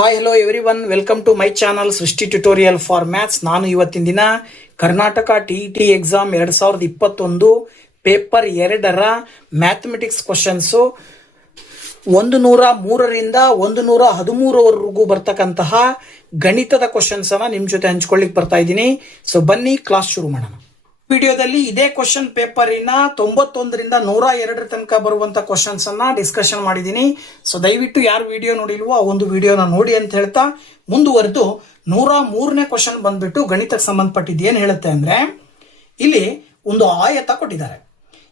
Hi hello everyone, welcome to my channel Srishti tutorial for maths. ನಾನು ಇವತ್ತಿನ ದಿನ Karnataka TET exam 2021 paper 2ರ mathematics questions 103ರಿಂದ 113ವರೆಗೂ ಬರ್ತಕ್ಕಂತಹ ಗಣಿತದ ಕ್ವಶನ್ಸ್ ಅನ್ನ ನಿಮ್ಮ ಜೊತೆ ಹಂಚ್ಕೊಳ್ಳಿಕ್ಕೆ ಬರ್ತಾ ಇದ್ದೀನಿ. ಸೊ ಬನ್ನಿ ಕ್ಲಾಸ್ ಶುರು ಮಾಡೋಣ. ವಿಡಿಯೋದಲ್ಲಿ ಇದೇ ಕ್ವಶನ್ ಪೇಪರಿನ 91ರಿಂದ 102 ತನಕ ಬರುವಂತ ಕ್ವಶನ್ಸ್ ಅನ್ನ ಡಿಸ್ಕಷನ್ ಮಾಡಿದ್ದೀನಿ. ಸೊ ದಯವಿಟ್ಟು ಯಾರು ವಿಡಿಯೋ ನೋಡಿಲ್ವೋ ಆ ಒಂದು ವಿಡಿಯೋನ ನೋಡಿ ಅಂತ ಹೇಳ್ತಾ ಮುಂದುವರೆದು 103ನೇ ಕ್ವಶನ್ ಬಂದ್ಬಿಟ್ಟು ಗಣಿತಕ್ಕೆ ಸಂಬಂಧಪಟ್ಟಿದ್ದು ಏನ್ ಹೇಳುತ್ತೆ ಅಂದ್ರೆ, ಇಲ್ಲಿ ಒಂದು ಆಯತ ಕೊಟ್ಟಿದ್ದಾರೆ.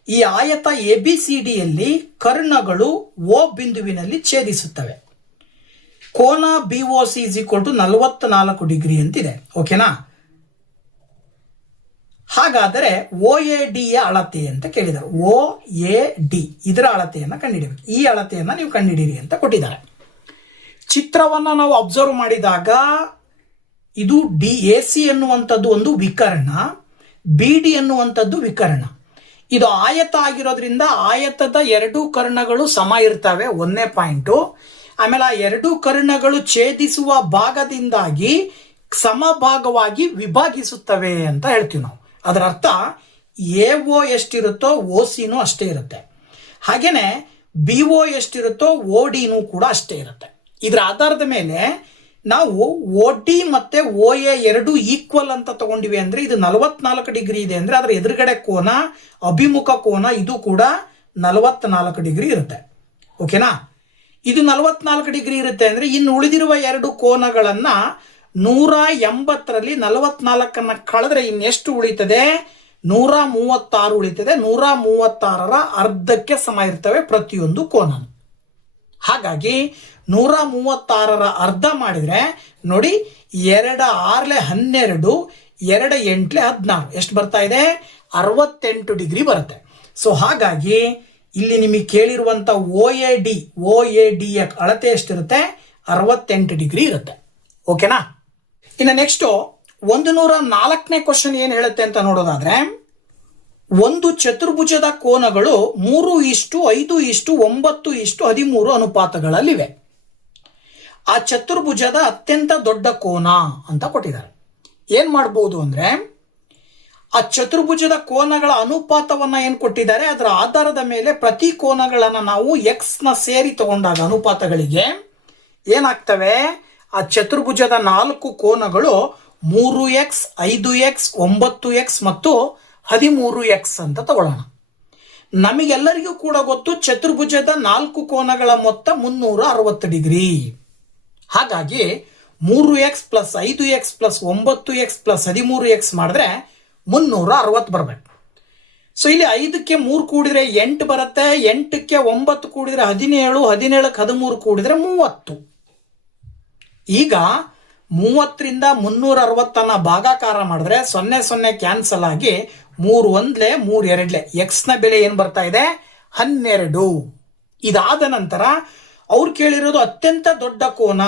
ಈ ಆಯತ ABCDಯಲ್ಲಿ ಕರ್ಣಗಳು O ಬಿಂದುವಿನಲ್ಲಿ ಛೇದಿಸುತ್ತವೆ. ಕೋನ BOC = 44 ಡಿಗ್ರಿ ಅಂತಿದೆ. ಓಕೆನಾ? ಹಾಗಾದರೆ OAD ಯ ಅಳತೆ ಅಂತ ಕೇಳಿದ್ದಾರೆ. OAD ಇದರ ಅಳತೆಯನ್ನ ಕಂಡುಹಿಡಿಯಬೇಕು. ಈ ಅಳತೆಯನ್ನ ನೀವು ಕಂಡುಹಿಡಿಯಿರಿ ಅಂತ ಕೊಟ್ಟಿದ್ದಾರೆ. ಚಿತ್ರವನ್ನ ನಾವು ಅಬ್ಸರ್ವ್ ಮಾಡಿದಾಗ ಇದು AC ಅನ್ನುವಂಥದ್ದು ಒಂದು ವಿಕರ್ಣ, BD ಅನ್ನುವಂಥದ್ದು ವಿಕರ್ಣ. ಇದು ಆಯತ ಆಗಿರೋದ್ರಿಂದ ಆಯತದ ಎರಡು ಕರ್ಣಗಳು ಸಮ ಇರ್ತವೆ, ಒಂದೇ ಪಾಯಿಂಟು. ಆಮೇಲೆ ಆ ಎರಡು ಕರ್ಣಗಳು ಛೇದಿಸುವ ಭಾಗದಿಂದಾಗಿ ಸಮಭಾಗವಾಗಿ ವಿಭಾಗಿಸುತ್ತವೆ ಅಂತ ಹೇಳ್ತೀವಿ ನಾವು. ಅದರ ಅರ್ಥ AO ಎಷ್ಟಿರುತ್ತೋ OCನೂ ಅಷ್ಟೇ ಇರುತ್ತೆ. ಹಾಗೇನೆ BO ಎಷ್ಟಿರುತ್ತೋ ODನೂ ಕೂಡ ಅಷ್ಟೇ ಇರುತ್ತೆ. ಇದರ ಆಧಾರದ ಮೇಲೆ ನಾವು OD ಮತ್ತೆ OA ಎರಡು ಈಕ್ವಲ್ ಅಂತ ತಗೊಂಡಿವಿ ಅಂದ್ರೆ ಇದು 44 ಡಿಗ್ರಿ ಇದೆ ಅಂದ್ರೆ ಅದರ ಎದುರುಗಡೆ ಕೋನ, ಅಭಿಮುಖ ಕೋನ ಇದು ಕೂಡ 44 ಡಿಗ್ರಿ ಇರುತ್ತೆ. ಓಕೆನಾ? ಇದು 44 ಡಿಗ್ರಿ ಇರುತ್ತೆ ಅಂದ್ರೆ ಇನ್ನು ಉಳಿದಿರುವ ಎರಡು ಕೋನಗಳನ್ನ 180ರಲ್ಲಿ 44ಅನ್ನ ಕಳೆದ್ರೆ ಇನ್ನೆಷ್ಟು ಉಳಿತದೆ? 136 ಉಳಿತದೆ. 136ರ ಅರ್ಧಕ್ಕೆ ಸಮ ಇರ್ತವೆ ಪ್ರತಿಯೊಂದು ಕೋನ. ಹಾಗಾಗಿ 136ರ ಅರ್ಧ ಮಾಡಿದ್ರೆ ನೋಡಿ, 2 6 12, 2 8 16 ಎಷ್ಟು ಬರ್ತಾ ಇದೆ? 68 ಡಿಗ್ರಿ ಬರುತ್ತೆ. ಸೊ ಹಾಗಾಗಿ ಇಲ್ಲಿ ನಿಮಗೆ ಕೇಳಿರುವಂತ OAD ಯ ಅಳತೆ ಎಷ್ಟಿರುತ್ತೆ? 68 ಡಿಗ್ರಿ ಇರುತ್ತೆ. ಓಕೆನಾ? ಇನ್ನು ನೆಕ್ಸ್ಟ್ 104ನೇ ಕ್ವಶನ್ ಏನ್ ಹೇಳುತ್ತೆ ಅಂತ ನೋಡೋದಾದ್ರೆ, ಒಂದು ಚತುರ್ಭುಜದ ಕೋನಗಳು 3:5:9:13 ಅನುಪಾತಗಳಲ್ಲಿವೆ. ಆ ಚತುರ್ಭುಜದ ಅತ್ಯಂತ ದೊಡ್ಡ ಕೋನ ಅಂತ ಕೊಟ್ಟಿದ್ದಾರೆ. ಏನ್ ಮಾಡಬಹುದು ಅಂದ್ರೆ, ಆ ಚತುರ್ಭುಜದ ಕೋನಗಳ ಅನುಪಾತವನ್ನ ಏನ್ ಕೊಟ್ಟಿದ್ದಾರೆ ಅದರ ಆಧಾರದ ಮೇಲೆ ಪ್ರತಿ ಕೋನಗಳನ್ನ ನಾವು X ನ ಸೇರಿ ತಗೊಂಡಾಗ ಅನುಪಾತಗಳಿಗೆ ಏನಾಗ್ತವೆ? ಆ ಚತುರ್ಭುಜದ 4 ಕೋನಗಳು 3x, 5x, 9x ಮತ್ತು 13x ಅಂತ ತಗೊಳ್ಳೋಣ. ನಮಗೆಲ್ಲರಿಗೂ ಕೂಡ ಗೊತ್ತು ಚತುರ್ಭುಜದ 4 ಕೋನಗಳ ಮೊತ್ತ 360 ಡಿಗ್ರಿ. ಹಾಗಾಗಿ 3x + 5x + 9x + 13x ಮಾಡಿದ್ರೆ 360 ಬರಬೇಕು. ಸೊ ಇಲ್ಲಿ 5ಕ್ಕೆ 3 ಕೂಡಿದ್ರೆ 8 ಬರುತ್ತೆ, 8ಕ್ಕೆ 9 ಕೂಡಿದ್ರೆ 17, 17ಕ್ಕೆ 13 ಕೂಡಿದ್ರೆ 30. ಈಗ 30ರಿಂದ 360 ಭಾಗಾಕಾರ ಮಾಡಿದ್ರೆ 0 0 ಕ್ಯಾನ್ಸಲ್ ಆಗಿ 3 1 3 2 X ನ ಬೆಲೆ ಏನ್ ಬರ್ತಾ ಇದೆ? 12. ಇದಾದ ನಂತರ ಅವ್ರು ಕೇಳಿರೋದು ಅತ್ಯಂತ ದೊಡ್ಡ ಕೋನ.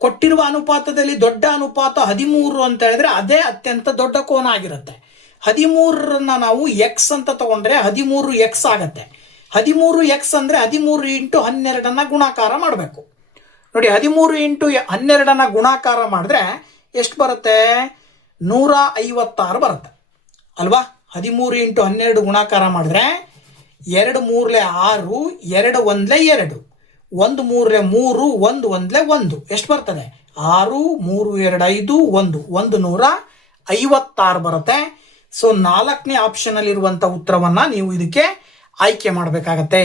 ಕೊಟ್ಟಿರುವ ಅನುಪಾತದಲ್ಲಿ ದೊಡ್ಡ ಅನುಪಾತ 13 ಅಂತ ಹೇಳಿದ್ರೆ ಅದೇ ಅತ್ಯಂತ ದೊಡ್ಡ ಕೋನ ಆಗಿರುತ್ತೆ. 13ರನ್ನ ನಾವು X ಅಂತ ತಗೊಂಡ್ರೆ 13x ಆಗತ್ತೆ. 13x ಅಂದ್ರೆ 13 × 12 ಗುಣಾಕಾರ ಮಾಡಬೇಕು. ನೋಡಿ, 13 × 12 ಗುಣಾಕಾರ ಮಾಡಿದ್ರೆ ಎಷ್ಟು ಬರುತ್ತೆ? 156 ಬರುತ್ತೆ ಅಲ್ವಾ? 13 × 12 ಗುಣಾಕಾರ ಮಾಡಿದ್ರೆ 2 3 6, 2 1 2, 1 3 3, 1 1 1 ಎಷ್ಟು ಬರ್ತದೆ? 6 3 2 5 1 156 ಬರುತ್ತೆ. ಸೊ 4ನೇ ಆಪ್ಷನ್ ಅಲ್ಲಿ ಇರುವಂತ ಉತ್ತರವನ್ನ ನೀವು ಇದಕ್ಕೆ ಆಯ್ಕೆ ಮಾಡಬೇಕಾಗತ್ತೆ.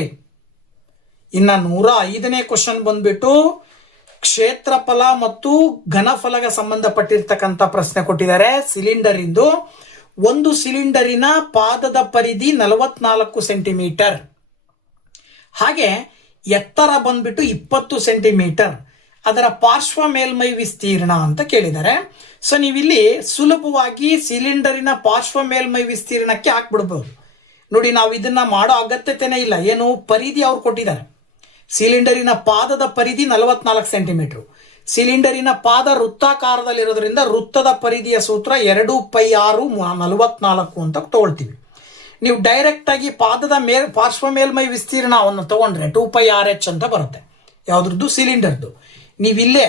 ಇನ್ನ 105ನೇ ಕ್ವಶನ್ ಬಂದ್ಬಿಟ್ಟು ಕ್ಷೇತ್ರಫಲ ಮತ್ತು ಘನಫಲಗೆ ಸಂಬಂಧಪಟ್ಟಿರ್ತಕ್ಕಂಥ ಪ್ರಶ್ನೆ ಕೊಟ್ಟಿದ್ದಾರೆ. ಸಿಲಿಂಡರ್ ಇಂದು ಒಂದು ಸಿಲಿಂಡರಿನ ಪಾದದ ಪರಿಧಿ 44 ಸೆಂಟಿಮೀಟರ್, ಹಾಗೆ ಎತ್ತರ ಬಂದ್ಬಿಟ್ಟು 20 ಸೆಂಟಿಮೀಟರ್. ಅದರ ಪಾರ್ಶ್ವ ಮೇಲ್ಮೈ ವಿಸ್ತೀರ್ಣ ಅಂತ ಕೇಳಿದ್ದಾರೆ. ಸೊ ನೀವಿಲ್ಲಿ ಸುಲಭವಾಗಿ ಸಿಲಿಂಡರಿನ ಪಾರ್ಶ್ವ ಮೇಲ್ಮೈ ವಿಸ್ತೀರ್ಣಕ್ಕೆ ಹಾಕ್ಬಿಡ್ಬಹುದು. ನೋಡಿ, ನಾವು ಇದನ್ನ ಮಾಡೋ ಅಗತ್ಯತೆನೇ ಇಲ್ಲ. ಏನು ಪರಿಧಿ ಅವ್ರು ಕೊಟ್ಟಿದ್ದಾರೆ. ಸಿಲಿಂಡರಿನ ಪಾದದ ಪರಿಧಿ 44 ಸೆಂಟಿಮೀಟರ್. ಸಿಲಿಂಡರಿನ ಪಾದ ವೃತ್ತಾಕಾರದಲ್ಲಿರೋದ್ರಿಂದ ವೃತ್ತದ ಪರಿಧಿಯ ಸೂತ್ರ 2π6 44 ಅಂತ ತಗೊಳ್ತೀವಿ. ನೀವು ಡೈರೆಕ್ಟ್ ಆಗಿ ಪಾದದ ಪಾರ್ಶ್ವ ಮೇಲ್ಮೈ ವಿಸ್ತೀರ್ಣವನ್ನು ತಗೊಂಡ್ರೆ 2πRh ಅಂತ ಬರುತ್ತೆ. ಯಾವ್ದ್ರದ್ದು? ಸಿಲಿಂಡರ್ದು. ನೀವಿಲ್ಲೇ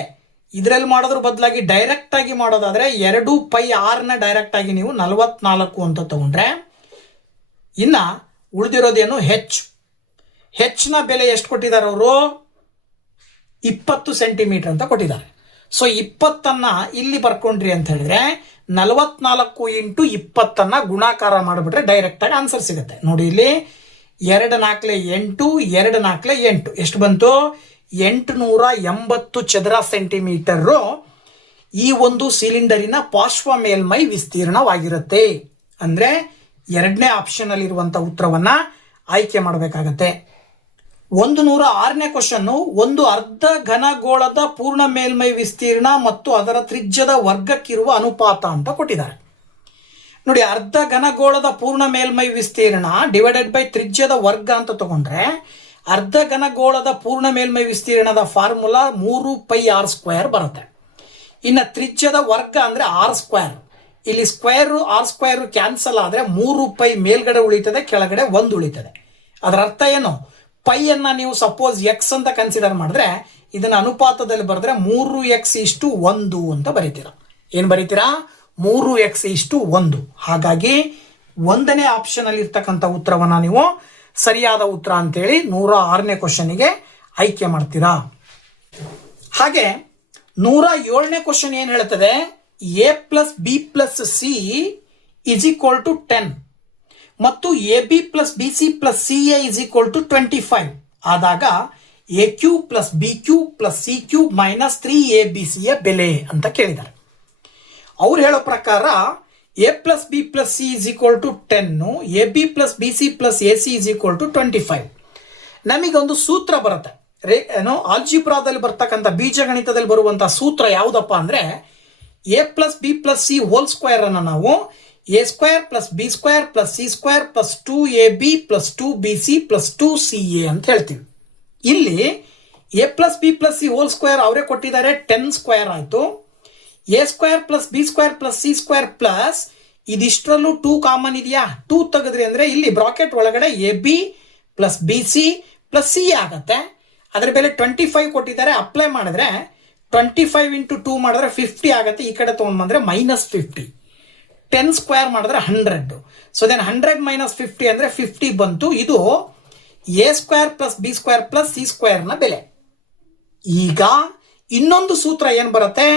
ಇದರಲ್ಲಿ ಮಾಡೋದ್ರ ಬದಲಾಗಿ ಡೈರೆಕ್ಟ್ ಆಗಿ ಮಾಡೋದಾದ್ರೆ 2πr ಡೈರೆಕ್ಟ್ ಆಗಿ ನೀವು 44 ಅಂತ ತಗೊಂಡ್ರೆ, ಇನ್ನ ಉಳಿದಿರೋದೇನು ಹೆಚ್ಚಿನ ಬೆಲೆ ಎಷ್ಟು ಕೊಟ್ಟಿದ್ದಾರೆ ಅವರು? 20 ಸೆಂಟಿಮೀಟರ್ ಅಂತ ಕೊಟ್ಟಿದ್ದಾರೆ. ಸೊ 20ಅನ್ನ ಇಲ್ಲಿ ಬರ್ಕೊಂಡ್ರಿ ಅಂತ ಹೇಳಿದ್ರೆ 44 ಇಂಟು 20ಅನ್ನ ಗುಣಾಕಾರ ಮಾಡಿಬಿಟ್ರೆ ಡೈರೆಕ್ಟ್ ಆಗಿ ಆನ್ಸರ್ ಸಿಗುತ್ತೆ. ನೋಡಿ ಇಲ್ಲಿ 2 4 8, 2 4 8 ಎಷ್ಟು ಬಂತು? 880 ಚದರ ಸೆಂಟಿಮೀಟರ್ ಈ ಒಂದು ಸಿಲಿಂಡರಿನ ಪಾರ್ಶ್ವ ಮೇಲ್ಮೈ ವಿಸ್ತೀರ್ಣವಾಗಿರುತ್ತೆ. ಅಂದ್ರೆ 2ನೇ ಆಪ್ಷನ್ ಅಲ್ಲಿ ಇರುವಂತಹ ಉತ್ತರವನ್ನ ಆಯ್ಕೆ ಮಾಡಬೇಕಾಗತ್ತೆ. 106ನೇ ಕ್ವಶನ್, ಒಂದು ಅರ್ಧ ಘನಗೋಳದ ಪೂರ್ಣ ಮೇಲ್ಮೈ ವಿಸ್ತೀರ್ಣ ಮತ್ತು ಅದರ ತ್ರಿಜ್ಯದ ವರ್ಗಕ್ಕಿರುವ ಅನುಪಾತ ಅಂತ ಕೊಟ್ಟಿದ್ದಾರೆ. ನೋಡಿ, ಅರ್ಧ ಘನಗೋಳದ ಪೂರ್ಣ ಮೇಲ್ಮೈ ವಿಸ್ತೀರ್ಣ ಡಿವೈಡೆಡ್ ಬೈ ತ್ರಿಜ್ಯದ ವರ್ಗ ಅಂತ ತಗೊಂಡ್ರೆ, ಅರ್ಧ ಘನಗೋಳದ ಪೂರ್ಣ ಮೇಲ್ಮೈ ವಿಸ್ತೀರ್ಣದ ಫಾರ್ಮುಲಾ 3πr² ಬರುತ್ತೆ. ಇನ್ನು ತ್ರಿಜ್ಯದ ವರ್ಗ ಅಂದ್ರೆ r². ಇಲ್ಲಿ r² ಕ್ಯಾನ್ಸಲ್ ಆದ್ರೆ 3π ಮೇಲ್ಗಡೆ ಉಳಿತದೆ, ಕೆಳಗಡೆ 1 ಉಳಿತದೆ. ಅದರ ಅರ್ಥ ಏನು? ಪೈಯನ್ನ ನೀವು ಸಪೋಸ್ ಎಕ್ಸ್ ಅಂತ ಕನ್ಸಿಡರ್ ಮಾಡಿದ್ರೆ ಇದನ್ನ ಅನುಪಾತದಲ್ಲಿ ಬರೆದ್ರೆ 3x1 ಅಂತ ಬರೀತೀರಾ. ಏನ್ ಬರೀತೀರಾ? 3x1. ಹಾಗಾಗಿ 1ನೇ ಆಪ್ಷನ್ ಅಲ್ಲಿ ಇರ್ತಕ್ಕಂಥ ಉತ್ತರವನ್ನ ನೀವು ಸರಿಯಾದ ಉತ್ತರ ಅಂತೇಳಿ 106ನೇ ಕ್ವಶನ್ಗೆ ಆಯ್ಕೆ ಮಾಡ್ತೀರಾ. ಹಾಗೆ 107ನೇ ಕ್ವಶನ್ ಏನ್ ಹೇಳ್ತದೆ? a+b+c = 10 ಮತ್ತು ab+bc+ca = 25 ಆದಾಗ a³ + b³ + c³ - 3abc ಯ ಬೆಲೆ ಅಂತ ಕೇಳಿದ್ದಾರೆ. ಅವ್ರು ಹೇಳೋ ಪ್ರಕಾರ a+b+c = 10, ab+bc+ac = 25. ನಮಗೊಂದು ಸೂತ್ರ ಬರುತ್ತೆ, ಆಲ್ಜಿಬ್ರಾದಲ್ಲಿ ಬರ್ತಕ್ಕಂಥ ಬೀಜಗಣಿತದಲ್ಲಿ ಬರುವಂತಹ ಸೂತ್ರ ಯಾವುದಪ್ಪ ಅಂದ್ರೆ a+b+c ಹೋಲ್² ಅನ್ನು ನಾವು a² + b² + c² + 2ab + 2bc + 2ca ಅಂತ ಹೇಳ್ತೀವಿ. ಇಲ್ಲಿ a+b+c ಹೋಲ್² ಅವರೇ ಕೊಟ್ಟಿದ್ದಾರೆ, 10² ಆಯ್ತು. a² + b² + c² plus ಇದಿಷ್ಟರಲ್ಲೂ 2 common ಇದೆಯಾ? 2 ತೆಗೆದ್ರಿ ಅಂದ್ರೆ ಇಲ್ಲಿ ಬ್ರಾಕೆಟ್ ಒಳಗಡೆ ab + bc + c ಆಗತ್ತೆ. ಅದರ ಬೆಲೆ 25 ಕೊಟ್ಟಿದ್ದಾರೆ. ಅಪ್ಲೈ ಮಾಡಿದ್ರೆ 25 × 2 ಮಾಡಿದ್ರೆ 50 ಆಗತ್ತೆ. ಈ ಕಡೆ ತಗೊಂಡ್ ಬಂದ್ರೆ -50. 10² ಮಾಡಿದ್ರೆ 100. ಸೊ ದೆನ್ 100 - 50 ಅಂದ್ರೆ 50 ಬಂತು. ಇದು a² + b² + c² ನ ಬೆಲೆ. ಈಗ ಇನ್ನೊಂದು ಸೂತ್ರ ಏನ್ ಬರುತ್ತೆ?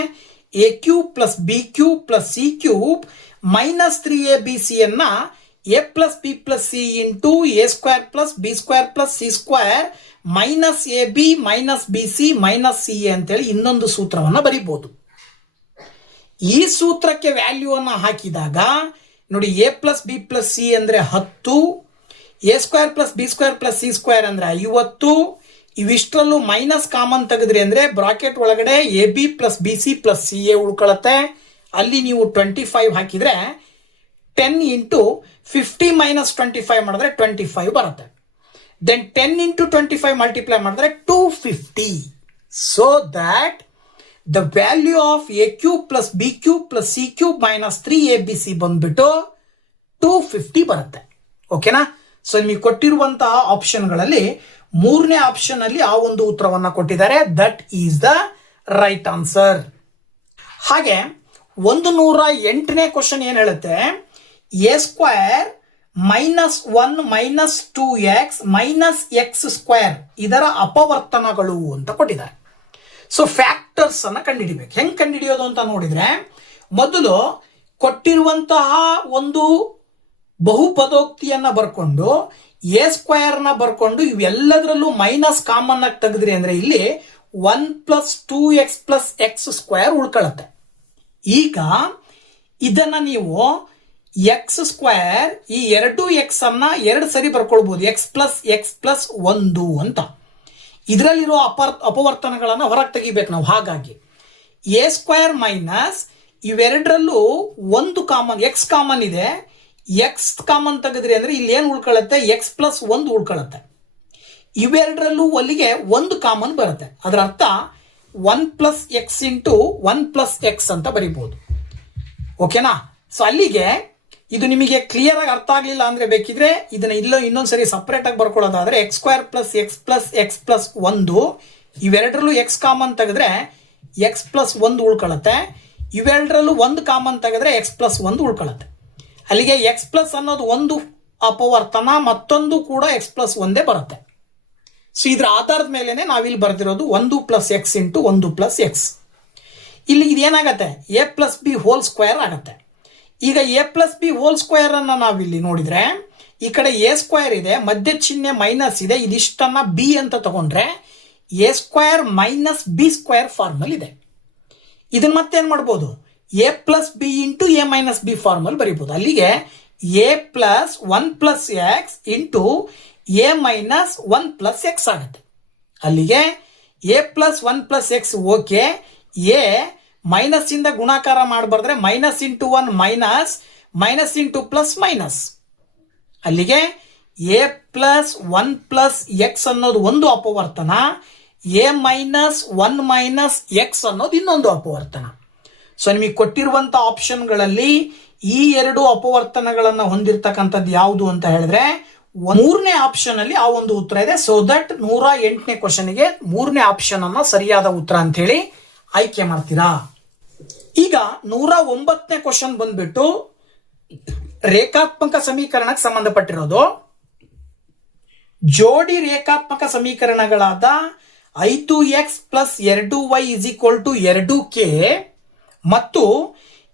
a³ + b³ + c³ - 3abc ಅನ್ನ a+b+c into a² + b² + c² -ab - bc - ca ಅಂತೇಳಿ ಇನ್ನೊಂದು ಸೂತ್ರವನ್ನ ಬರೀಬಹುದು. ಈ ಸೂತ್ರಕ್ಕೆ ವ್ಯಾಲ್ಯೂ ಅನ್ನ ಹಾಕಿದಾಗ ನೋಡಿ, a+b+c ಅಂದ್ರೆ 10, a² + b² + c² ಅಂದ್ರೆ 50. ಇವಿಷ್ಟರಲ್ಲೂ ಮೈನಸ್ ಕಾಮನ್ ತೆಗೆದ್ರಿ ಅಂದ್ರೆ ಬ್ರಾಕೆಟ್ ಒಳಗಡೆ ab + bc + ca ಉಳ್ಕೊಳತ್ತೆ. ಅಲ್ಲಿ ನೀವು 25 ಹಾಕಿದ್ರೆ 10 × 50 - 25 ಮಾಡಿದ್ರೆ 25 ಬರುತ್ತೆ. ದೆನ್ 10 × 25 ಮಲ್ಟಿಪ್ಲೈ ಮಾಡಿದ್ರೆ 250. So that the value of a³ + b³ + c³ - 3abc ಬಂದ್ಬಿಟ್ಟು 250 ಬರುತ್ತೆ. ಓಕೆನಾ? ಸೊ ನಿಮಗೆ ಕೊಟ್ಟಿರುವಂತಹ ಆಪ್ಷನ್ಗಳಲ್ಲಿ 3ನೇ ಆಪ್ಷನ್ ಅಲ್ಲಿ ಆ ಒಂದು ಉತ್ತರವನ್ನ ಕೊಟ್ಟಿದ್ದಾರೆ. That is the right answer. ಹಾಗೆ 108ನೇ ಕ್ವಶನ್ ಏನ್ ಹೇಳುತ್ತೆ? a² -1 - 2x - x² ಇದರ ಅಪವರ್ತನಗಳು ಅಂತ ಕೊಟ್ಟಿದ್ದಾರೆ. ಸೊ ಫ್ಯಾಕ್ಟರ್ಸ್ ಅನ್ನ ಕಂಡುಹಿಡಿಬೇಕು. ಹೆಂಗ್ ಕಂಡುಹಿಡಿಯೋದು ಅಂತ ನೋಡಿದ್ರೆ, ಮೊದಲು ಕೊಟ್ಟಿರುವಂತಹ ಒಂದು ಬಹುಪದೋಕ್ತಿಯನ್ನ ಬರ್ಕೊಂಡು a² ನ ಬರ್ಕೊಂಡು ಇವೆಲ್ಲದರಲ್ಲೂ ಮೈನಸ್ ಕಾಮನ್ ಆಗಿ ತೆಗೆದ್ರಿ ಅಂದ್ರೆ ಇಲ್ಲಿ 1 + 2x + x² ಉಳ್ಕೊಳ್ಳುತ್ತೆ. ಈಗ ಇದನ್ನ ನೀವು x² ಈ 2x ಅನ್ನ 2 ಸರಿ ಬರ್ಕೊಳ್ಬಹುದು, x + x + 1 ಅಂತ. ಇದರಲ್ಲಿರೋ ಅಪವರ್ತನಗಳನ್ನ ಹೊರಗೆ ತೆಗಿಬೇಕು ನಾವು. ಹಾಗಾಗಿ a² ಮೈನಸ್ ಇವೆರಡರಲ್ಲೂ 1 ಕಾಮನ್, x ಕಾಮನ್ ಇದೆ. x ಕಾಮನ್ ತೆಗೆದ್ರಿ ಅಂದ್ರೆ ಇಲ್ಲಿ ಏನ್ ಉಳ್ಕೊಳ್ಳುತ್ತೆ? x + 1 ಉಳ್ಕೊಳ್ಳುತ್ತೆ. ಇವೆರಡರಲ್ಲೂ ಅಲ್ಲಿಗೆ 1 ಕಾಮನ್ ಬರುತ್ತೆ. ಅದರ ಅರ್ಥ 1 + x × 1 + x ಅಂತ ಬರೀಬಹುದು. ಓಕೆನಾ? ಸೊ ಅಲ್ಲಿಗೆ ಇದು ನಿಮಗೆ ಕ್ಲಿಯರ್ ಆಗಿ ಅರ್ಥ ಆಗಲಿಲ್ಲ ಅಂದ್ರೆ ಬೇಕಿದ್ರೆ ಇದನ್ನ ಇನ್ನೊಂದ್ಸರಿ ಸಪರೇಟ್ ಆಗಿ ಬರ್ಕೊಳ್ಳೋದಾದ್ರೆ x² + x + x + 1 ಇವೆರಡರಲ್ಲೂ x common ತೆಗೆದ್ರೆ ಎಕ್ಸ್ ಪ್ಲಸ್ 1 ಉಳ್ಕೊಳ್ಳುತ್ತೆ. ಇವೆರಡರಲ್ಲೂ ಒಂದು ಕಾಮನ್ ತೆಗೆದ್ರೆ ಎಕ್ಸ್ ಪ್ಲಸ್ 1 ಉಳ್ಕೊಳ್ಳುತ್ತೆ. ಅಲ್ಲಿಗೆ ಎಕ್ಸ್ ಪ್ಲಸ್ ಅನ್ನೋದು ಒಂದು ಅಪವರ್ತನ, ಮತ್ತೊಂದು ಕೂಡ ಎಕ್ಸ್ ಪ್ಲಸ್ 1 ಬರುತ್ತೆ. ಸೊ ಇದರ ಆಧಾರದ ಮೇಲೆ ನಾವಿಲ್ಲಿ ಬರೆದಿರೋದು 1 plus X into 1 plus X. ಇಲ್ಲಿ ಇದೇನಾಗತ್ತೆ, A plus B whole square ಆಗುತ್ತೆ. ಈಗ A plus B whole square ಅನ್ನ ನಾವಿಲ್ಲಿ ನೋಡಿದ್ರೆ ಈ ಕಡೆ ಎ ಸ್ಕ್ವೇರ್ ಇದೆ, ಮಧ್ಯ ಚಿಹ್ನೆ ಮೈನಸ್ ಇದೆ, ಇದಿಷ್ಟನ್ನ ಬಿ ಅಂತ ತಗೊಂಡ್ರೆ A square minus B square formula ಇದೆ. ಇದನ್ನ ಮತ್ತೇನ್ ಮಾಡ್ಬೋದು, A plus B into A minus B formula ಬರೀಬಹುದು. ಅಲ್ಲಿಗೆ A plus 1 plus X into A minus 1 plus X ಆಗುತ್ತೆ. ಅಲ್ಲಿಗೆ A plus 1 plus X okay. A minus ಇಂದ ಗುಣಾಕಾರ ಮಾಡಬಾರ್ದ್ರೆ minus into 1 minus, minus into plus minus. ಅಲ್ಲಿಗೆ A plus 1 plus X ಅನ್ನೋದು ಒಂದು ಅಪವರ್ತನ, ಎ ಮೈನಸ್ 1 ಮೈನಸ್ ಎಕ್ಸ್ ಅನ್ನೋದು ಇನ್ನೊಂದು ಅಪವರ್ತನ. ಸೊ ನಿಮಗೆ ಕೊಟ್ಟಿರುವಂತ ಆಪ್ಷನ್ಗಳಲ್ಲಿ ಈ ಎರಡು ಅಪವರ್ತನಗಳನ್ನು ಹೊಂದಿರತಕ್ಕಂಥದ್ದು ಯಾವುದು ಅಂತ ಹೇಳಿದ್ರೆ ಮೂರನೇ ಆಪ್ಷನ್ ಅಲ್ಲಿ ಆ ಒಂದು ಉತ್ತರ ಇದೆ. ಸೊ ದಟ್ 108ನೇ ಕ್ವಶನ್ಗೆ ಮೂರನೇ ಆಪ್ಷನ್ ಅನ್ನ ಸರಿಯಾದ ಉತ್ತರ ಅಂತ ಹೇಳಿ ಆಯ್ಕೆ ಮಾಡ್ತೀರಾ. ಈಗ 109ನೇ ಕ್ವಶನ್ ಬಂದ್ಬಿಟ್ಟು ರೇಖಾತ್ಮಕ ಸಮೀಕರಣಕ್ಕೆ ಸಂಬಂಧಪಟ್ಟಿರೋದು. ಜೋಡಿ ರೇಖಾತ್ಮಕ ಸಮೀಕರಣಗಳಾದ 5x plus 2y is equal to 2k ಮತ್ತು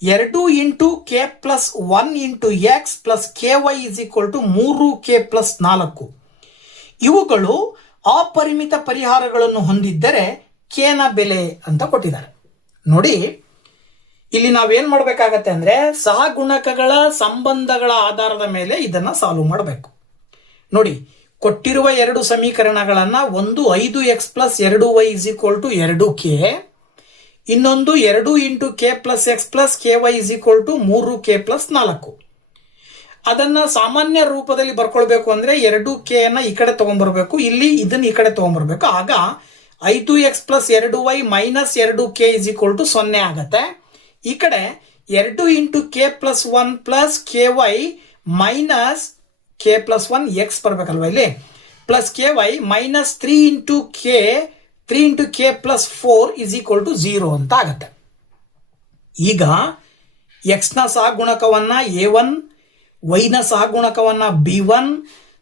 2 into K plus 1 into X plus K y is equal to 3k plus 4 ಇವುಗಳು ಅಪರಿಮಿತ ಪರಿಹಾರಗಳನ್ನು ಹೊಂದಿದ್ದರೆ ಕೇನ ಬೆಲೆ ಅಂತ ಕೊಟ್ಟಿದ್ದಾರೆ. ನೋಡಿ, ಇಲ್ಲಿ ನಾವೇನ್ ಮಾಡಬೇಕಾಗತ್ತೆ ಅಂದ್ರೆ ಸಹಗುಣಕಗಳ ಸಂಬಂಧಗಳ ಆಧಾರದ ಮೇಲೆ ಇದನ್ನ ಸಾಲ್ವ್ ಮಾಡಬೇಕು. ನೋಡಿ, ಕೊಟ್ಟಿರುವ ಎರಡು ಸಮೀಕರಣಗಳನ್ನ ಒಂದು 5x plus 2y is equal to 2k, ಇನ್ನೊಂದು 2 into K plus x plus K y is equal to 3k plus 4. ಅದನ್ನ ಸಾಮಾನ್ಯ ರೂಪದಲ್ಲಿ ಬರ್ಕೊಳ್ಬೇಕು ಅಂದ್ರೆ 2k ಅನ್ನ ಈ ಕಡೆ ತಗೊಂಡ್ಬರ್ಬೇಕು, ಇಲ್ಲಿ ಇದನ್ನ ಈ ಕಡೆ ತಗೊಂಡ್ಬರ್ಬೇಕು. ಆಗ 5x plus 2y minus 2k is equal to 0 ಆಗತ್ತೆ. ಈ ಕಡೆ 2 into K plus 1 plus K Y minus K plus 1 X ಬರ್ಬೇಕಲ್ವಾ ಇಲ್ಲಿ, plus K Y minus 3 into K plus 4 is equal to 0 ಅಂತ ಆಗತ್ತೆ. ಈಗ ಎಕ್ಸ್ ನ ಸಹಗುಣಕವನ್ನ a1, ವೈ ನ ಸಹಗುಣಕವನ್ನ b1,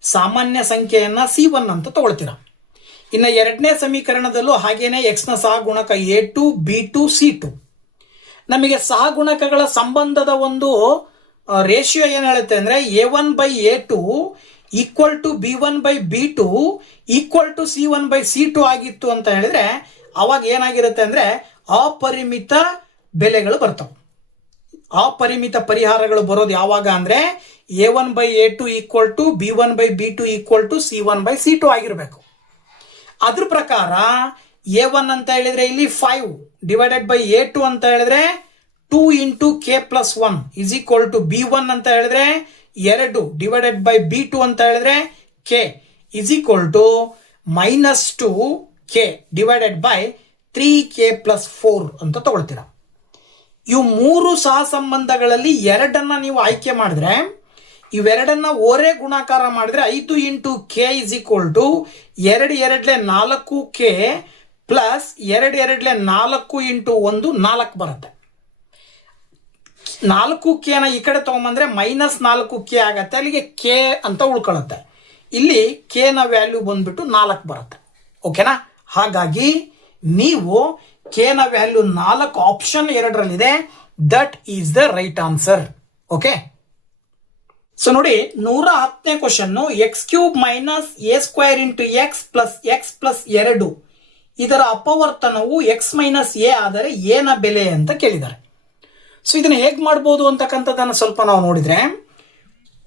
ಸಾಮಾನ್ಯ ಸಂಖ್ಯೆಯನ್ನ c1 ಅಂತ ತಗೊಳ್ತೀರಾ. ಇನ್ನು ಎರಡನೇ ಸಮೀಕರಣದಲ್ಲೂ ಹಾಗೇನೆ ಎಕ್ಸ್ ನ ಸಹಗುಣಕ a2, b2, c2. ನಮಗೆ ಸಹಗುಣಕಗಳ ಸಂಬಂಧದ ಒಂದು ರೇಷಿಯೋ ಏನ್ ಹೇಳುತ್ತೆ ಅಂದ್ರೆ a1 by a2 equal to b1 by b2 equal to c1 by c2 ಆಗಿತ್ತು ಅಂತ ಹೇಳಿದ್ರೆ ಅವಾಗ ಏನಾಗಿರುತ್ತೆ ಅಂದ್ರೆ ಅಪರಿಮಿತ ಬೆಲೆಗಳು ಬರ್ತವೆ. ಅಪರಿಮಿತ ಪರಿಹಾರಗಳು ಬರೋದು ಯಾವಾಗ ಅಂದ್ರೆ a1 by a2 equal to b1 by b2 equal to c1 by c2 ಆಗಿರಬೇಕು. ಅದ್ರ ಪ್ರಕಾರ a1 ಅಂತ ಹೇಳಿದ್ರೆ ಇಲ್ಲಿ 5 ಡಿವೈಡೆಡ್ ಬೈ a2 ಅಂತ ಹೇಳಿದ್ರೆ 2 into K plus 1 is equal to b1 ಅಂತ ಹೇಳಿದ್ರೆ 2 ಡಿವೈಡೆಡ್ ಬೈ b2 ಅಂತ ಹೇಳಿದ್ರೆ k is equal to minus 2k divided by 3k plus 4 ಅಂತ ತಗೊಳ್ತೀರಾ. ಇವು ಮೂರು ಸಹ ಸಂಬಂಧಗಳಲ್ಲಿ ಎರಡನ್ನ ನೀವು ಆಯ್ಕೆ ಮಾಡಿದ್ರೆ, ಇವೆರಡನ್ನ ಓರೇ ಗುಣಾಕಾರ ಮಾಡಿದ್ರೆ 5 into k is equal to 2 2 4k plus 2 2 4 into 1 4 ಬರುತ್ತೆ. 4k ನ ಈ ಕಡೆ ತಗೊಂಬಂದ್ರೆ ಮೈನಸ್ 4k ಆಗತ್ತೆ, ಅಲ್ಲಿಗೆ ಕೆ ಅಂತ ಉಳ್ಕೊಳ್ಳುತ್ತೆ. ಇಲ್ಲಿ ಕೆ ನ ವ್ಯಾಲ್ಯೂ ಬಂದ್ಬಿಟ್ಟು 4 ಬರುತ್ತೆ. ಓಕೆನಾ? ಹಾಗಾಗಿ ನೀವು ಕೆ ನ ವ್ಯಾಲ್ಯೂ 4 ಆಪ್ಷನ್ 2ರಲ್ಲಿದೆ. That is the right answer. Okay, so ನೋಡಿ 110ನೇ question, X cube minus A square into X plus 2 ಇದರ ಅಪವರ್ತನವು ಎಕ್ಸ್ ಮೈನಸ್ ಎ ಆದರೆ ಎ ನ ಬೆಲೆ ಅಂತ ಕೇಳಿದ್ದಾರೆ. ಸೊ ಇದನ್ನ ಹೇಗೆ ಮಾಡಬಹುದು ಅಂತಕ್ಕಂಥದ್ದನ್ನು ಸ್ವಲ್ಪ ನಾವು ನೋಡಿದ್ರೆ,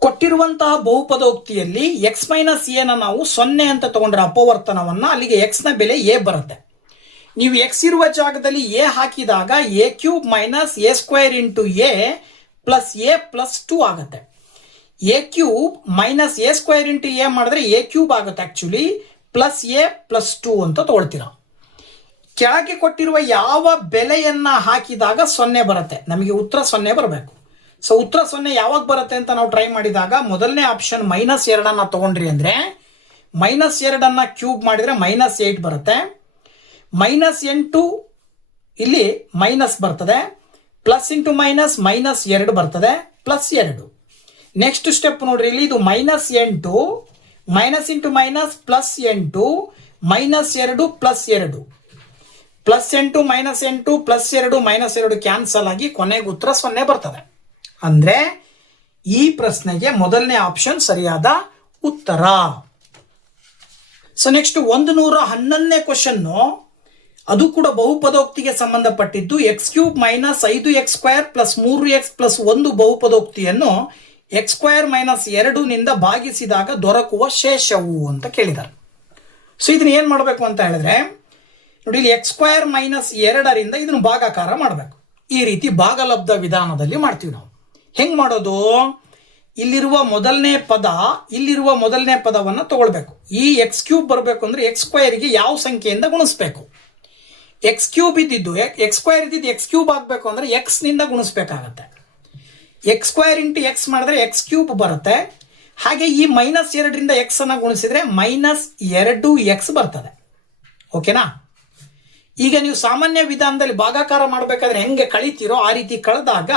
ಕೊಟ್ಟಿರುವಂತಹ ಬಹುಪದೋಕ್ತಿಯಲ್ಲಿ ಎಕ್ಸ್ ಮೈನಸ್ ಎ ನ ನಾವು 0 ಅಂತ ತಗೊಂಡ್ರೆ ಅಪವರ್ತನವನ್ನ, ಅಲ್ಲಿಗೆ ಎಕ್ಸ್ ನ ಬೆಲೆ ಎ ಬರುತ್ತೆ. ನೀವು ಎಕ್ಸ್ ಇರುವ ಜಾಗದಲ್ಲಿ ಎ ಹಾಕಿದಾಗ A cube minus A square into A plus 2 ಆಗುತ್ತೆ. A cube minus A square into A ಮಾಡಿದ್ರೆ ಎ ಕ್ಯೂಬ್ ಆಗುತ್ತೆ ಆಕ್ಚುಲಿ, ಪ್ಲಸ್ ಎ ಪ್ಲಸ್ 2 ಅಂತ ತಗೊಳ್ತೀರಾ. ಕೆಳಗೆ ಕೊಟ್ಟಿರುವ ಯಾವ ಬೆಲೆಯನ್ನ ಹಾಕಿದಾಗ 0 ಬರುತ್ತೆ, ನಮಗೆ ಉತ್ತರ 0 ಬರಬೇಕು. ಸೊ ಉತ್ತರ 0 ಯಾವಾಗ ಬರುತ್ತೆ ಅಂತ ನಾವು ಟ್ರೈ ಮಾಡಿದಾಗ ಮೊದಲನೇ ಆಪ್ಷನ್ ಮೈನಸ್ 2 ತಗೊಂಡ್ರಿ ಅಂದ್ರೆ ಮೈನಸ್ 2 ಕ್ಯೂಬ್ ಮಾಡಿದ್ರೆ -8 ಬರುತ್ತೆ. -8 ಇಲ್ಲಿ ಮೈನಸ್ ಬರ್ತದೆ, ಪ್ಲಸ್ ಇಂಟು ಮೈನಸ್ -2 ಬರ್ತದೆ, +2. ನೆಕ್ಸ್ಟ್ ಸ್ಟೆಪ್ ನೋಡ್ರಿ, ಇಲ್ಲಿ ಇದು -8 ಮೈನಸ್ ಇಂಟು ಮೈನಸ್ +8 -2 +2 +8 -8 +2 -2 ಕ್ಯಾನ್ಸಲ್ ಆಗಿ ಕೊನೆಗೆ ಉತ್ತರ 0 ಬರ್ತದೆ. ಅಂದ್ರೆ ಈ ಪ್ರಶ್ನೆಗೆ ಮೊದಲನೇ ಆಪ್ಷನ್ ಸರಿಯಾದ ಉತ್ತರ. ಸೊ ನೆಕ್ಸ್ಟ್ 111ನೇ ಕ್ವಶನ್, ಅದು ಕೂಡ ಬಹುಪದೋಕ್ತಿಗೆ ಸಂಬಂಧಪಟ್ಟಿದ್ದು. x³ - 5x² + 3x + 1 ಬಹುಪದೋಕ್ತಿಯನ್ನು x² - 2 ನಿಂದ ಭಾಗಿಸಿದಾಗ ದೊರಕುವ ಶೇಷವು ಅಂತ ಕೇಳಿದ್ದಾರೆ. ಸೊ ಇದನ್ನ ಏನ್ ಮಾಡಬೇಕು ಅಂತ ಹೇಳಿದ್ರೆ ನೋಡಿ, ಇಲ್ಲಿ x² - 2ರಿಂದ ಇದನ್ನು ಭಾಗಾಕಾರ ಮಾಡಬೇಕು. ಈ ರೀತಿ ಭಾಗಲಬ್ಧ ವಿಧಾನದಲ್ಲಿ ಮಾಡ್ತೀವಿ ನಾವು. ಹೆಂಗ್ ಮಾಡೋದು, ಇಲ್ಲಿರುವ ಮೊದಲನೇ ಪದವನ್ನು ತಗೊಳ್ಬೇಕು. ಈ x³ ಬರಬೇಕು ಅಂದ್ರೆ x² ಗೆ ಯಾವ ಸಂಖ್ಯೆಯಿಂದ ಗುಣಿಸ್ಬೇಕು. x³ ಇದ್ದಿದ್ದು x² ಇದ್ದಿದ್ದು x³ ಆಗಬೇಕು ಅಂದ್ರೆ x ನಿಂದ ಗುಣಿಸ್ಬೇಕಾಗತ್ತೆ. x² × x ಮಾಡಿದ್ರೆ x³ ಬರುತ್ತೆ. ಹಾಗೆ ಈ -2ರಿಂದ x ಅನ್ನ ಗುಣಿಸಿದ್ರೆ -2x ಬರ್ತದೆ. ಓಕೆನಾ. ಈಗ ನೀವು ಸಾಮಾನ್ಯ ವಿಧಾನದಲ್ಲಿ ಭಾಗಾಕಾರ ಮಾಡಬೇಕಾದ್ರೆ ಹೆಂಗೆ ಕಳಿತೀರೋ ಆ ರೀತಿ ಕಳೆದಾಗ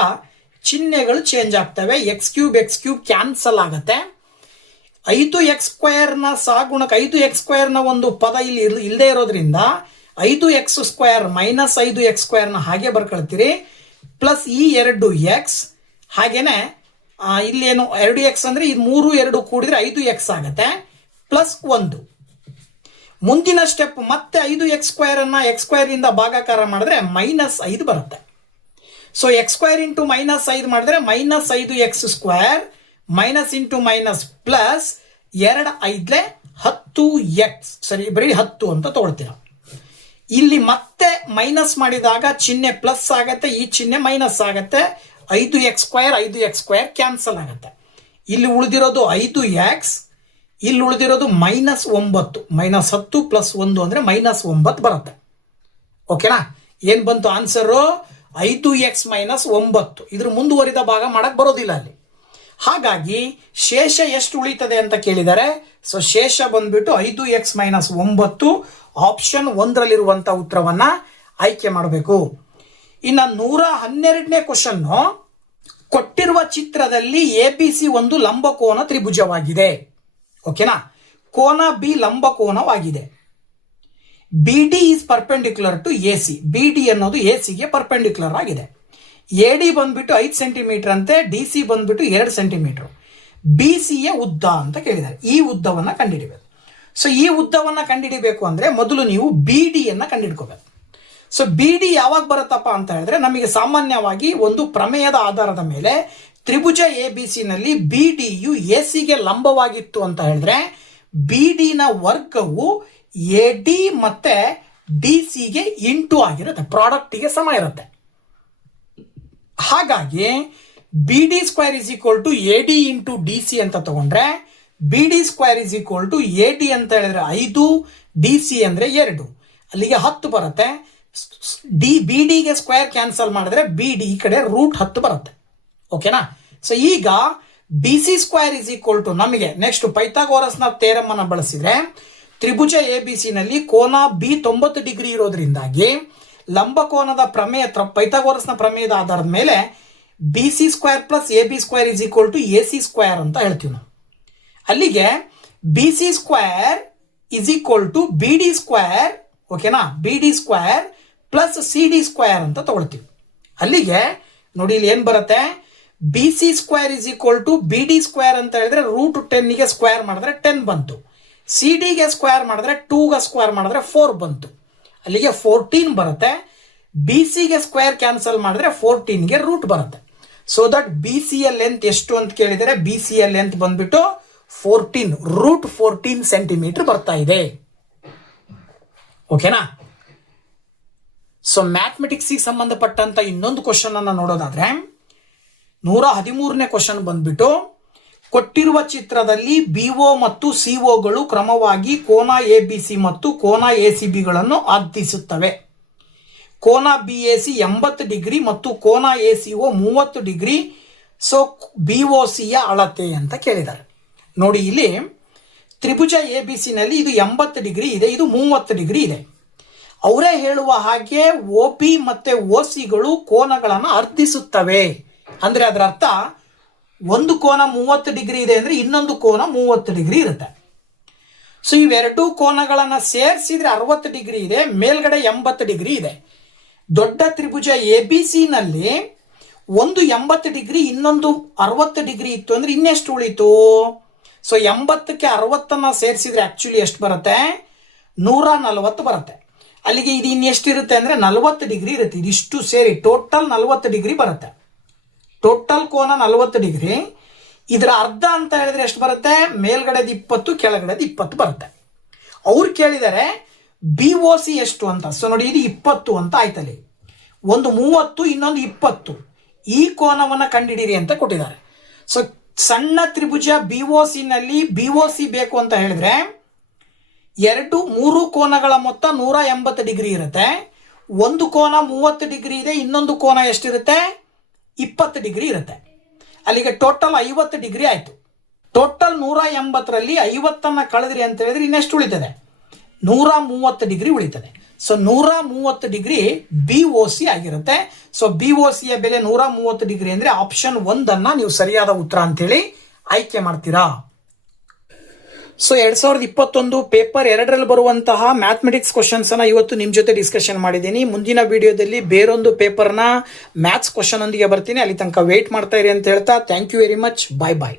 ಚಿಹ್ನೆಗಳು ಚೇಂಜ್ ಆಗ್ತವೆ. x³ ಕ್ಯಾನ್ಸಲ್ ಆಗುತ್ತೆ. 5x² ನ ಸಹಗುಣಕ 5x² ನ ಒಂದು ಪದ ಇಲ್ಲಿ ಇಲ್ಲದೆ ಇರೋದ್ರಿಂದ 5x² - 5x² ನ ಹಾಗೆ ಬರ್ಕೊಳ್ತೀರಿ, ಪ್ಲಸ್ ಈ 2x, ಹಾಗೇನೆ ಇಲ್ಲೇನು 2x ಅಂದ್ರೆ ಇದು 3 2 ಕೂಡಿದ್ರೆ 5x ಆಗುತ್ತೆ, +1. ಮುಂದಿನ ಸ್ಟೆಪ್ ಮತ್ತೆ 5x² ಅನ್ನ x² ಇಂದ ಭಾಗಾಕಾರ ಮಾಡಿದ್ರೆ -5 ಬರುತ್ತೆ. ಸೊ x² × -5 ಮಾಡಿದ್ರೆ -5x² minus into minus plus 2 5 10x, ಸರಿ ಬರೀ 10 ಅಂತ ತಗೊಳ್ತೀರ. ಇಲ್ಲಿ ಮತ್ತೆ ಮೈನಸ್ ಮಾಡಿದಾಗ ಚಿಹ್ನೆ ಪ್ಲಸ್ ಆಗತ್ತೆ, ಈ ಚಿಹ್ನೆ ಮೈನಸ್ ಆಗತ್ತೆ. 5x² ಕ್ಯಾನ್ಸಲ್ ಆಗತ್ತೆ. ಇಲ್ಲಿ ಉಳಿದಿರೋದು 5x, ಇಲ್ಲಿ ಉಳಿದಿರೋದು -9 -10 + 1 ಅಂದ್ರೆ -9 ಬರುತ್ತೆ. ಓಕೆನಾ. ಏನ್ ಬಂತು ಆನ್ಸರು? 5x - 9. ಇದ್ರ ಮುಂದುವರಿದ ಭಾಗ ಮಾಡಕ್ ಬರೋದಿಲ್ಲ ಅಲ್ಲಿ. ಹಾಗಾಗಿ ಶೇಷ ಎಷ್ಟು ಉಳಿತದೆ ಅಂತ ಕೇಳಿದರೆ, ಸೊ ಶೇಷ ಬಂದ್ಬಿಟ್ಟು 5x - 9. ಆಪ್ಷನ್ 1ರಲ್ಲಿರುವಂತಹ ಉತ್ತರವನ್ನ ಆಯ್ಕೆ ಮಾಡಬೇಕು. ಇನ್ನ 112ನೇ ಕ್ವಶನ್, ಕೊಟ್ಟಿರುವ ಚಿತ್ರದಲ್ಲಿ ABC ಒಂದು ಲಂಬಕೋನ ತ್ರಿಭುಜವಾಗಿದೆ. ಓಕೆನಾ. ಕೋನ B ಲಂಬಕೋನವಾಗಿದೆ. BD is perpendicular to AC. BD ಅನ್ನೋದು AC ಗೆ ಪರ್ಪೆಂಡಿಕ್ಯುಲರ್ ಆಗಿದೆ. AD ಬಂದ್ಬಿಟ್ಟು 5 ಸೆಂಟಿಮೀಟರ್ ಅಂತೆ, DC ಬಂದ್ಬಿಟ್ಟು 2 ಸೆಂಟಿಮೀಟರ್. BC ಯ ಉದ್ದ ಅಂತ ಕೇಳಿದ್ದಾರೆ. ಈ ಉದ್ದವನ್ನ ಕಂಡುಹಿಡಿಬೇಕು. ಸೊ ಈ ಉದ್ದವನ್ನ ಕಂಡುಹಿಡಿಬೇಕು ಅಂದ್ರೆ ಮೊದಲು ನೀವು BD ಯನ್ನ ಕಂಡುಹಿಡ್ಕೋಬೇಕು. ಸೊ BD ಯಾವಾಗ ಬರುತ್ತಪ್ಪ ಅಂತ ಹೇಳಿದ್ರೆ, ನಮಗೆ ಸಾಮಾನ್ಯವಾಗಿ ಒಂದು ಪ್ರಮೇಯದ ಆಧಾರದ ಮೇಲೆ ತ್ರಿಭುಜ ABC ನಲ್ಲಿ BD ಯು AC ಗೆ ಲಂಬವಾಗಿತ್ತು ಅಂತ ಹೇಳಿದ್ರೆ BD ನ ವರ್ಗವು AD ಮತ್ತೆ DC ಗೆ ಇಂಟು ಆಗಿರುತ್ತೆ, ಪ್ರಾಡಕ್ಟ್ ಗೆ ಸಮ ಇರುತ್ತೆ. ಹಾಗಾಗಿ BD² = AD × DC ಅಂತ ತಗೊಂಡ್ರೆ BD² = AD ಅಂತ ಹೇಳಿದ್ರೆ 5, DC ಅಂದ್ರೆ 2, ಅಲ್ಲಿಗೆ 10 ಬರುತ್ತೆ. BD ಗೆ ಸ್ಕ್ವೇರ್ ಕ್ಯಾನ್ಸಲ್ ಮಾಡಿದ್ರೆ BD ಈ ಕಡೆ √10 ಬರುತ್ತೆ. ಓಕೆನಾ. ಸೊ ಈಗ BC² ನಮಗೆ ನೆಕ್ಸ್ಟ್ ಪೈಥಾಗೋರಸ್ನ ಥಿಯರಮ್ ಅನ್ನು ಬಳಸಿದ್ರೆ, ತ್ರಿಭುಜ ABC ನಲ್ಲಿ ಕೋನ B 90 ಡಿಗ್ರಿ ಇರೋದ್ರಿಂದಾಗಿ ಲಂಬಕೋನದ ಪ್ರಮೇಯ ಪೈಥಾಗೋರಸ್ನ ಪ್ರಮೇಯದ ಆಧಾರದ ಮೇಲೆ BC² + AB² = AC² ಅಂತ ಹೇಳ್ತೀವಿ ನಾವು. ಅಲ್ಲಿಗೆ BC² = BD², ಓಕೆನಾ, BD² + CD² ಅಂತ ತಗೊಳ್ತೀವಿ. ಅಲ್ಲಿಗೆ ನೋಡಿ ಇಲ್ಲಿ ಏನ್ ಬರುತ್ತೆ, BC² = BD² ಅಂತ ಹೇಳಿದ್ರೆ √10 ಗೆ ಸ್ಕ್ವೇರ್ ಮಾಡಿದ್ರೆ 10 ಬಂತು. CD ಗೆ ಸ್ಕ್ವೇರ್ ಮಾಡಿದ್ರೆ 2 ಗೆ ಸ್ಕ್ವೇರ್ ಮಾಡಿದ್ರೆ 4 ಬಂತು. ಅಲ್ಲಿಗೆ 14 ಬರುತ್ತೆ. BC ಗೆ ಸ್ಕ್ವೇರ್ ಕ್ಯಾನ್ಸಲ್ ಮಾಡಿದ್ರೆ 14 ಗೆ ರೂಟ್ ಬರುತ್ತೆ. ಸೊ ದಟ್ BC ಯ ಲೆಂತ್ ಎಷ್ಟು ಅಂತ ಕೇಳಿದರೆ, BC ಯ ಲೆಂತ್ ಬಂದ್ಬಿಟ್ಟು 14 √14 ಸೆಂಟಿಮೀಟರ್ ಬರ್ತಾ ಇದೆ. ಓಕೆನಾ. ಸೊ ಮ್ಯಾಥಮೆಟಿಕ್ಸ್ ಸಂಬಂಧಪಟ್ಟಂತ ಇನ್ನೊಂದು ಕ್ವಶನ್ ಅನ್ನ ನೋಡೋದಾದ್ರೆ, 113ನೇ ಕ್ವಶನ್ ಬಂದ್ಬಿಟ್ಟು, ಕೊಟ್ಟಿರುವ ಚಿತ್ರದಲ್ಲಿ BO ಮತ್ತು COಗಳು ಕ್ರಮವಾಗಿ ಕೋನ ABC ಮತ್ತು ಕೋನ ACB ಗಳನ್ನು ಅರ್ಥಿಸುತ್ತವೆ. ಕೋನ BAC 80 ಡಿಗ್ರಿ ಮತ್ತು ಕೋನ ACO 30 ಡಿಗ್ರಿ. ಸೊ BOC ಯ ಅಳತೆ ಅಂತ ಕೇಳಿದ್ದಾರೆ. ನೋಡಿ ಇಲ್ಲಿ ತ್ರಿಭುಜ ABC ನಲ್ಲಿ ಇದು 80 ಡಿಗ್ರಿ ಇದೆ, ಇದು 30 ಡಿಗ್ರಿ ಇದೆ. ಅವರೇ ಹೇಳುವ ಹಾಗೆ OP ಮತ್ತೆ OCಗಳು ಕೋನಗಳನ್ನು ಅರ್ಧಿಸುತ್ತವೆ. ಅಂದ್ರೆ ಅದರ ಅರ್ಥ ಒಂದು ಕೋನ 30 ಡಿಗ್ರಿ ಇದೆ ಅಂದ್ರೆ ಇನ್ನೊಂದು ಕೋನ 30 ಡಿಗ್ರಿ ಇರುತ್ತೆ. ಸೊ ಇವೆರಡೂ ಕೋನಗಳನ್ನು ಸೇರಿಸಿದ್ರೆ 60 ಡಿಗ್ರಿ ಇದೆ, ಮೇಲ್ಗಡೆ 80 ಡಿಗ್ರಿ ಇದೆ. ದೊಡ್ಡ ತ್ರಿಭುಜ ABC ನಲ್ಲಿ ಒಂದು 80 ಡಿಗ್ರಿ ಇನ್ನೊಂದು 60 ಡಿಗ್ರಿ ಇತ್ತು ಅಂದ್ರೆ ಇನ್ನೆಷ್ಟು ಉಳಿತು? ಸೊ 80ಕ್ಕೆ 60ನ್ನ ಸೇರಿಸಿದ್ರೆ ಆಕ್ಚುಲಿ ಎಷ್ಟು ಬರುತ್ತೆ? 140 ಬರುತ್ತೆ. ಅಲ್ಲಿಗೆ ಇದು ಇನ್ನೆಷ್ಟಿರುತ್ತೆ ಅಂದ್ರೆ 40 ಡಿಗ್ರಿ ಇರುತ್ತೆ. ಇದಿಷ್ಟು ಸೇರಿ ಟೋಟಲ್ 40 ಡಿಗ್ರಿ ಬರುತ್ತೆ. ಟೋಟಲ್ ಕೋನ 40 ಡಿಗ್ರಿ. ಇದರ ಅರ್ಧ ಅಂತ ಹೇಳಿದ್ರೆ ಎಷ್ಟು ಬರುತ್ತೆ? ಮೇಲ್ಗಡೆದ 20 ಕೆಳಗಡೆದ 20 ಬರುತ್ತೆ. ಅವ್ರು ಕೇಳಿದರೆ BOC ಎಷ್ಟು ಅಂತ. ಸೊ ನೋಡಿ, ಇದು 20 ಅಂತ ಆಯ್ತಲ್ಲಿ. ಒಂದು 30 ಇನ್ನೊಂದು 20, ಈ ಕೋನವನ್ನು ಕಂಡುಹಿಡಿಯಿರಿ ಅಂತ ಕೊಟ್ಟಿದ್ದಾರೆ. ಸೊ ಸಣ್ಣ ತ್ರಿಭುಜ BOC ನಲ್ಲಿ BOC ಬೇಕು ಅಂತ ಹೇಳಿದ್ರೆ ಮೂರು ಕೋನಗಳ ಮೊತ್ತ 180 ಡಿಗ್ರಿ ಇರುತ್ತೆ. ಒಂದು ಕೋನ 30 ಡಿಗ್ರಿ ಇದೆ, ಇನ್ನೊಂದು ಕೋನ ಎಷ್ಟಿರುತ್ತೆ? 20 ಡಿಗ್ರಿ ಇರುತ್ತೆ. ಅಲ್ಲಿಗೆ ಟೋಟಲ್ 50 ಡಿಗ್ರಿ ಆಯ್ತು. ಟೋಟಲ್ 180ರಲ್ಲಿ 50ನ್ನ ಕಳೆದ್ರಿ ಅಂತ ಹೇಳಿದ್ರೆ ಇನ್ನೆಷ್ಟು ಉಳಿತದೆ? 130 ಡಿಗ್ರಿ ಉಳಿತದೆ. ಸೊ 130 ಡಿಗ್ರಿ BOC ಆಗಿರುತ್ತೆ. ಸೊ BOCಯ ಬೆಲೆ 130 ಡಿಗ್ರಿ ಅಂದ್ರೆ ಆಪ್ಷನ್ 1 ನೀವು ಸರಿಯಾದ ಉತ್ತರ ಅಂತೇಳಿ ಆಯ್ಕೆ ಮಾಡ್ತೀರಾ. ಸೊ 2021 ಪೇಪರ್ 2ರಲ್ಲಿ ಬರುವಂತಹ ಮ್ಯಾಥಮೆಟಿಕ್ಸ್ ಕ್ವಶನ್ಸ್ ಅನ್ನ ಇವತ್ತು ನಿಮ್ ಜೊತೆ ಡಿಸ್ಕಷನ್ ಮಾಡಿದ್ದೀನಿ. ಮುಂದಿನ ವಿಡಿಯೋದಲ್ಲಿ ಬೇರೊಂದು ಪೇಪರ್ನ ಮ್ಯಾಥ್ಸ್ ಕ್ವಶನ್ ಒಂದಿಗೆ ಬರ್ತೀನಿ. ಅಲ್ಲಿ ತನಕ ವೇಟ್ ಮಾಡ್ತಾ ಇರಿ ಅಂತ ಹೇಳ್ತಾ thank you very much. Bye bye.